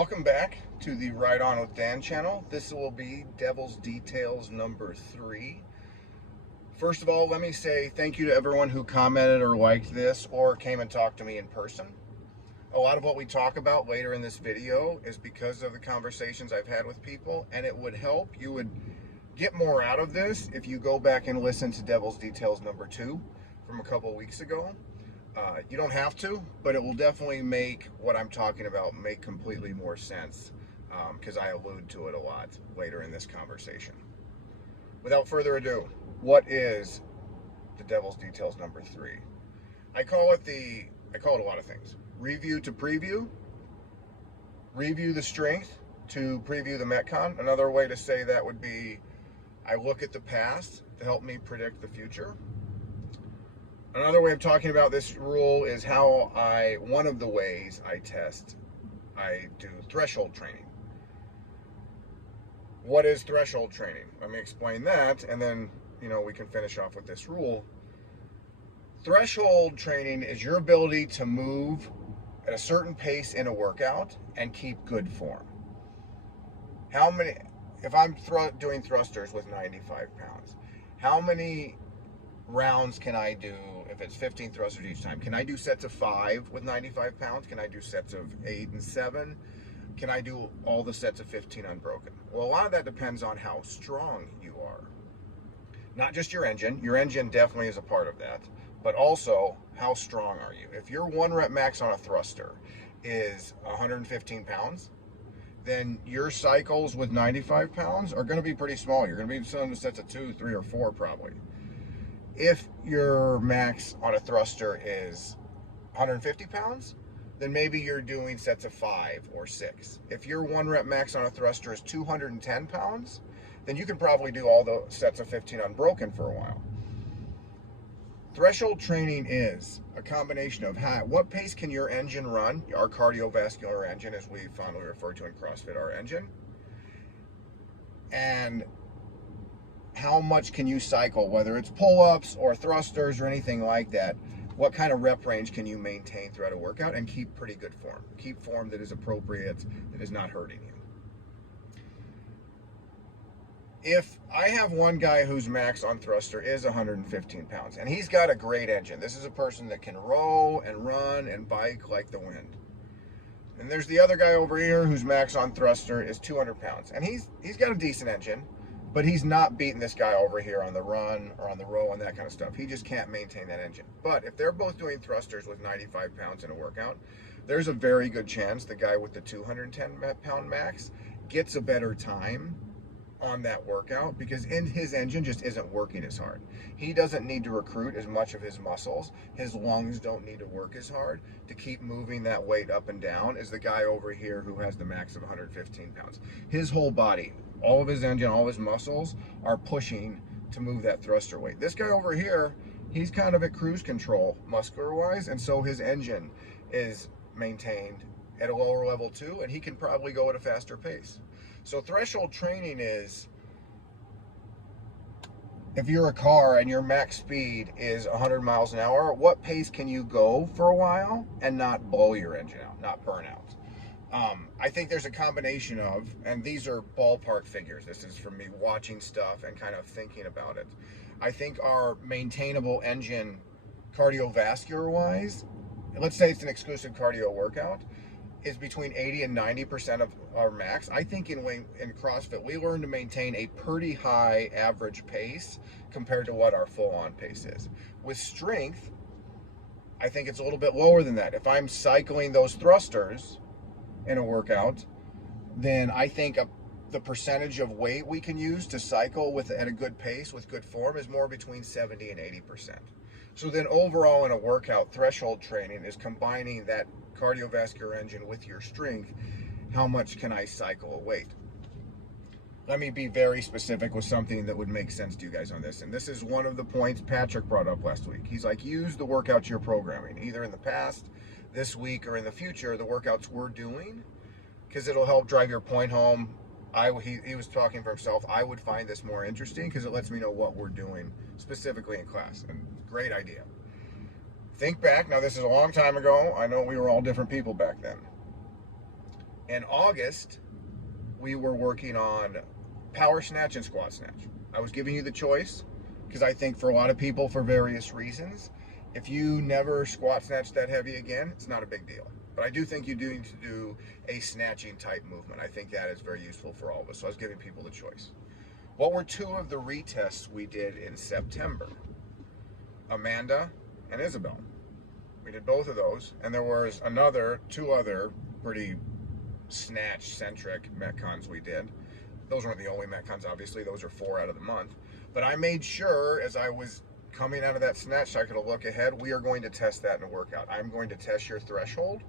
Welcome back to the Ride On with Dan channel. This will be Devil's Details number 3. First of all, let me say thank you to everyone who commented or liked this or came and talked to me in person. A lot of what we talk about later in this video is because of the conversations I've had with people, and it would help. You would get more out of this if you go back and listen to Devil's Details number 2 from a couple weeks ago. You don't have to, but it will definitely make what I'm talking about make completely more sense because I allude to it a lot later in this conversation. Without further ado, what is the Devil's Details number 3? I call it a lot of things. Review to preview, review the strength to preview the metcon. Another way to say that would be I look at the past to help me predict the future. Another way of talking about this rule is one of the ways I do threshold training. What is threshold training? Let me explain that, and then, we can finish off with this rule. Threshold training is your ability to move at a certain pace in a workout and keep good form. If I'm doing thrusters with 95 pounds, how many rounds can I do if it's 15 thrusters each time? Can I do sets of 5 with 95 pounds? Can I do sets of 8 and 7? Can I do all the sets of 15 unbroken? Well, a lot of that depends on how strong you are. Not just your engine. Your engine definitely is a part of that, but also how strong are you? If your 1 rep max on a thruster is 115 pounds, then your cycles with 95 pounds are going to be pretty small. You're going to be doing sets of 2, 3, or 4 probably. If your max on a thruster is 150 pounds, then maybe you're doing sets of 5 or 6. If your 1 rep max on a thruster is 210 pounds, then you can probably do all the sets of 15 unbroken for a while. Threshold training is a combination of what pace can your engine run, our cardiovascular engine, as we fondly refer to in CrossFit, our engine, and how much can you cycle, whether it's pull-ups or thrusters or anything like that. What kind of rep range can you maintain throughout a workout and keep pretty good form? Keep form that is appropriate, that is not hurting you. If I have one guy whose max on thruster is 115 pounds, and he's got a great engine. This is a person that can row and run and bike like the wind. And there's the other guy over here whose max on thruster is 200 pounds. And he's got a decent engine, but he's not beating this guy over here on the run or on the row and that kind of stuff. He just can't maintain that engine. But if they're both doing thrusters with 95 pounds in a workout, there's a very good chance the guy with the 210 pound max gets a better time on that workout because his engine just isn't working as hard. He doesn't need to recruit as much of his muscles. His lungs don't need to work as hard to keep moving that weight up and down as the guy over here who has the max of 115 pounds. His whole body, all of his engine, all of his muscles are pushing to move that thruster weight. This guy over here, he's kind of at cruise control muscular wise, and so his engine is maintained at a lower level too, and he can probably go at a faster pace. So threshold training is, if you're a car and your max speed is 100 miles an hour, what pace can you go for a while and not blow your engine out, not burn out? I think there's a combination of, and these are ballpark figures, this is from me watching stuff and kind of thinking about it. I think our maintainable engine cardiovascular wise, let's say it's an exclusive cardio workout, is between 80 and 90% of our max. I think in CrossFit, we learn to maintain a pretty high average pace compared to what our full-on pace is. With strength, I think it's a little bit lower than that. If I'm cycling those thrusters in a workout, then I think the percentage of weight we can use to cycle at a good pace with good form is more between 70 and 80%. So then overall in a workout, threshold training is combining that cardiovascular engine with your strength. How much can I cycle a weight? Let me be very specific with something that would make sense to you guys on this. And this is one of the points Patrick brought up last week. He's like, use the workouts you're programming, either in the past, this week, or in the future, the workouts we're doing, because it'll help drive your point home. He was talking for himself. I would find this more interesting because it lets me know what we're doing specifically in class. And great idea. Think back. Now, this is a long time ago. I know we were all different people back then. In August, we were working on power snatch and squat snatch. I was giving you the choice because I think for a lot of people, for various reasons, if you never squat snatch that heavy again, it's not a big deal. But I do think you do need to do a snatching type movement. I think that is very useful for all of us. So I was giving people the choice. What were two of the retests we did in September? Amanda and Isabel. We did both of those. And there was two other pretty snatch-centric metcons we did. Those weren't the only metcons, obviously. Those are 4 out of the month. But I made sure as I was coming out of that snatch, I could look ahead. We are going to test that in a workout. I'm going to test your threshold.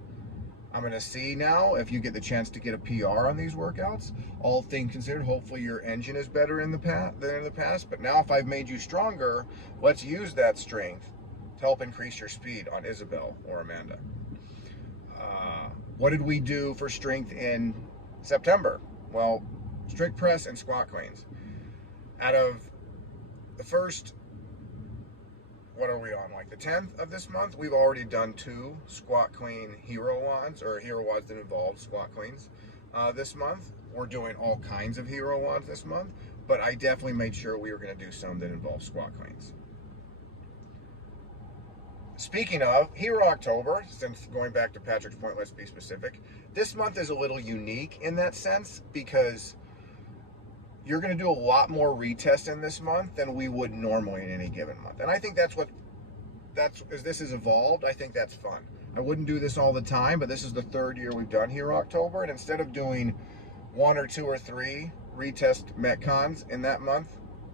I'm going to see now if you get the chance to get a PR on these workouts. All things considered, hopefully your engine is better than in the past. But now if I've made you stronger, let's use that strength to help increase your speed on Isabel or Amanda. What did we do for strength in September? Well, strict press and squat cleans. Out of the first, what are we on, like the 10th of this month, we've already done 2 squat clean hero WODs, or hero WODs that involve squat cleans this month. We're doing all kinds of hero WODs this month, but I definitely made sure we were going to do some that involve squat cleans. Speaking of HEROctober, since going back to Patrick's point, let's be specific. This month is a little unique in that sense because you're going to do a lot more retesting this month than we would normally in any given month. And I think as this has evolved, I think that's fun. I wouldn't do this all the time, but this is the 3rd year we've done HEROctober, and instead of doing 1 or 2 or 3 retest metcons in that month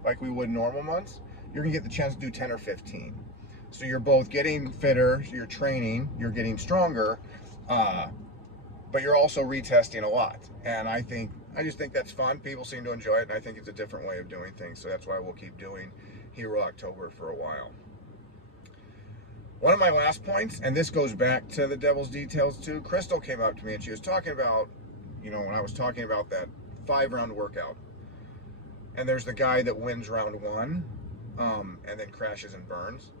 like we would in normal months, you're going to get the chance to do 10 or 15. So you're both getting fitter, you're training, you're getting stronger, but you're also retesting a lot. And I just think that's fun. People seem to enjoy it, and I think it's a different way of doing things. So that's why we'll keep doing HEROctober for a while. One of my last points, and this goes back to the devil's details too, Crystal came up to me and she was talking about, when I was talking about that 5-round workout. And there's the guy that wins round 1 and then crashes and burns.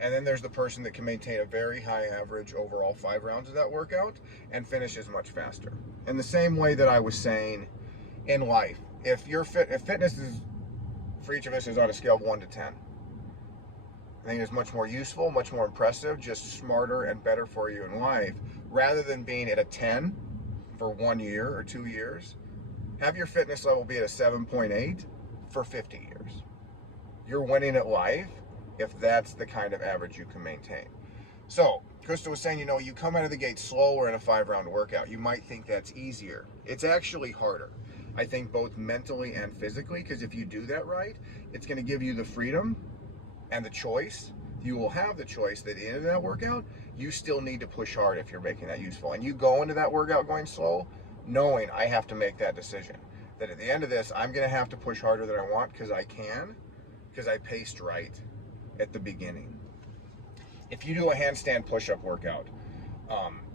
And then there's the person that can maintain a very high average over all 5 rounds of that workout and finishes much faster. In the same way that I was saying in life, if fitness is for each of us is on a scale of 1 to 10, I think it's much more useful, much more impressive, just smarter and better for you in life, rather than being at a 10 for 1 year or 2 years. Have your fitness level be at a 7.8 for 50 years. You're winning at life if that's the kind of average you can maintain. So, Krista was saying, you come out of the gate slower in a 5-round workout. You might think that's easier. It's actually harder. I think both mentally and physically, because if you do that right, it's going to give you the freedom and the choice. You will have the choice that at the end of that workout, you still need to push hard if you're making that useful. And you go into that workout going slow, knowing I have to make that decision. That at the end of this, I'm going to have to push harder than I want because I can, because I paced right at the beginning. If you do a handstand push-up workout,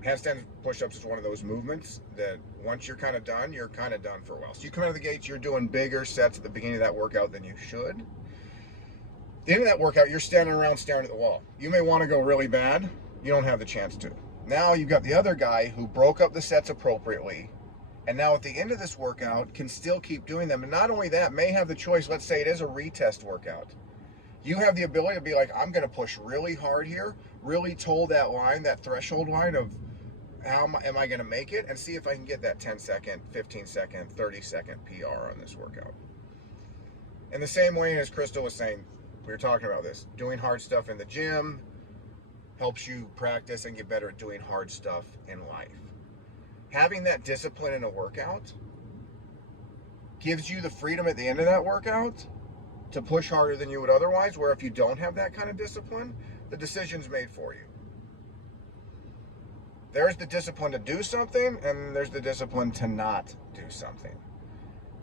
handstand push-ups is one of those movements that once you're kind of done for a while. So you come out of the gates, you're doing bigger sets at the beginning of that workout than you should. At the end of that workout, you're standing around staring at the wall. You may want to go really bad. You don't have the chance to. Now you've got the other guy who broke up the sets appropriately, and now at the end of this workout can still keep doing them. And not only that, may have the choice, let's say it is a retest workout. You have the ability to be like, I'm going to push really hard here, really toe that line, that threshold line of how am I going to make it, and see if I can get that 10-second, 15-second, 30-second PR on this workout. In the same way as Crystal was saying, we were talking about this, doing hard stuff in the gym helps you practice and get better at doing hard stuff in life. Having that discipline in a workout gives you the freedom at the end of that workout to push harder than you would otherwise, where if you don't have that kind of discipline, the decision's made for you. There's the discipline to do something, and there's the discipline to not do something.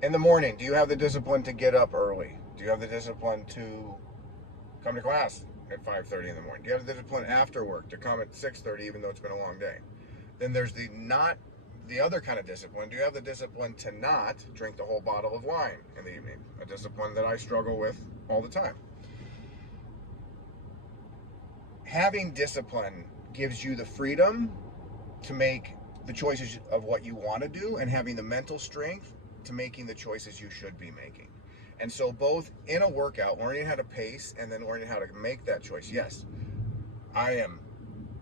In the morning, do you have the discipline to get up early? Do you have the discipline to come to class at 5:30 in the morning? Do you have the discipline after work to come at 6:30 even though it's been a long day? Then there's the other kind of discipline. Do you have the discipline to not drink the whole bottle of wine in the evening? A discipline that I struggle with all the time. Having discipline gives you the freedom to make the choices of what you want to do and having the mental strength to making the choices you should be making. And so both in a workout, learning how to pace and then learning how to make that choice. Yes, I am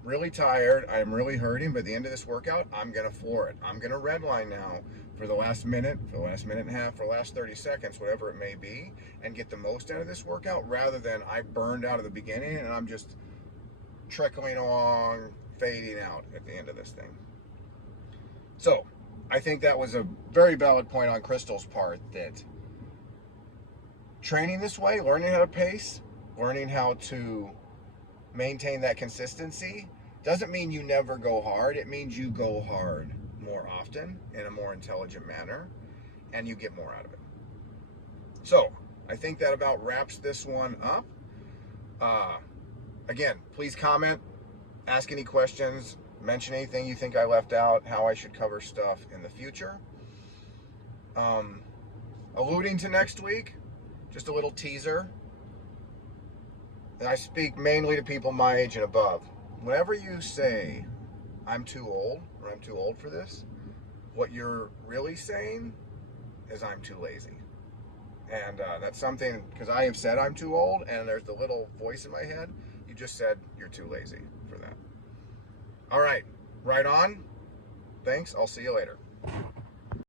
really tired, I am really hurting, but at the end of this workout, I'm going to floor it. I'm going to redline now for the last minute, for the last minute and a half, for the last 30 seconds, whatever it may be, and get the most out of this workout rather than I burned out at the beginning and I'm just trickling along, fading out at the end of this thing. So, I think that was a very valid point on Crystal's part, that training this way, learning how to pace, learning how to maintain that consistency, doesn't mean you never go hard. It means you go hard more often in a more intelligent manner and you get more out of it. So, I think that about wraps this one up. Again, please comment, ask any questions, mention anything you think I left out, how I should cover stuff in the future. Alluding to next week, just a little teaser. And I speak mainly to people my age and above. Whenever you say, I'm too old, or I'm too old for this, what you're really saying is, I'm too lazy. And that's something, because I have said I'm too old, and there's the little voice in my head. You just said you're too lazy for that. All right, right on. Thanks. I'll see you later.